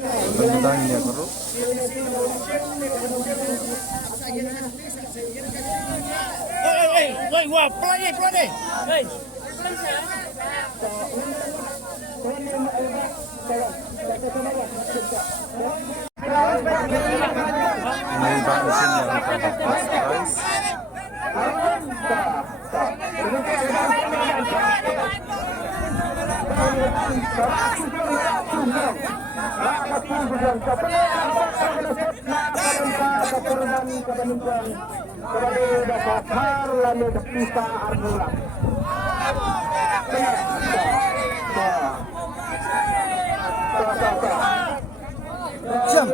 Bentangnya terus. Wah, pelan nih. Hei. Ini Pak mesin yang guys. Jam.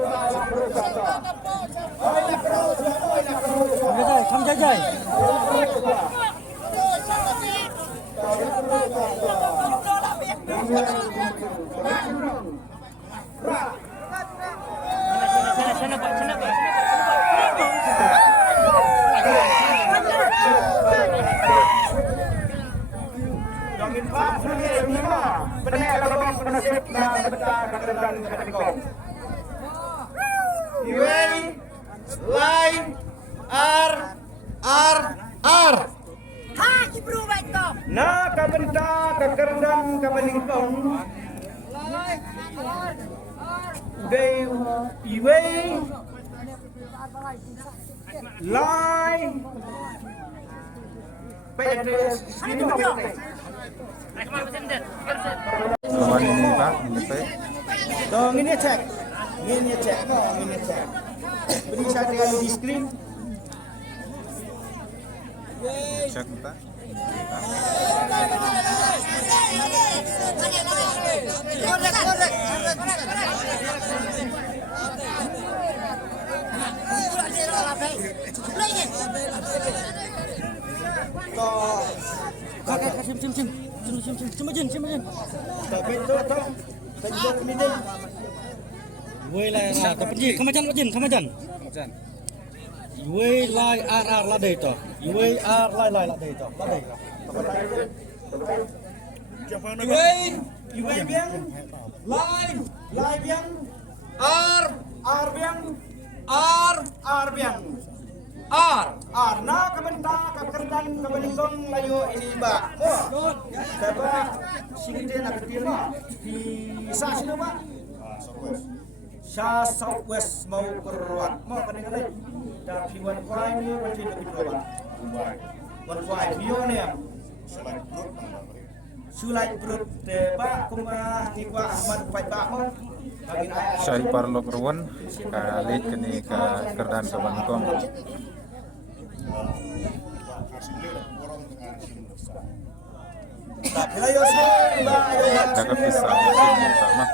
Không jajai. Sana Pak. R. Ha, Ibru baik kau. Na kabenta kakerdan kabeningkong. They iway lie Pedres Lawan ini Pak, ini Pak. dong ini cek no ini cek bisa tinggal di screen Cek Pak. Sim. Tapi tu. Tengok meeting. Wei lai ra ta penji kamajan. Wei lai RR la dei to. Wei R lai la dei to. La dei. Wei biang. Lai biang. R biang. R biang. R na kabenta kakerdan kabeningkong layo ini Pak. Oh. Siapa sini dia nak kecil ni. Di sini Pak. Southwest mau keruat. Mau pada kali. Dah piwan kuai ni berarti lebih kuat. Wan kuai bio ni ya. Sulai perut Pak kumah ni Pak Ahmad Pak mau. Saya parlo keruan kali kini ke kerdan ke Bangkong. Dapat pisah mesinnya sama.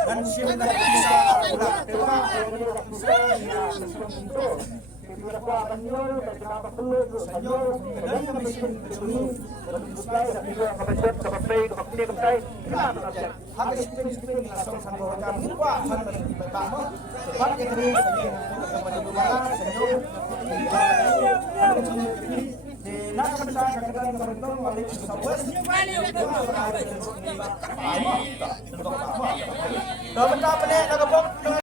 Dah benda pelik dah kebuk.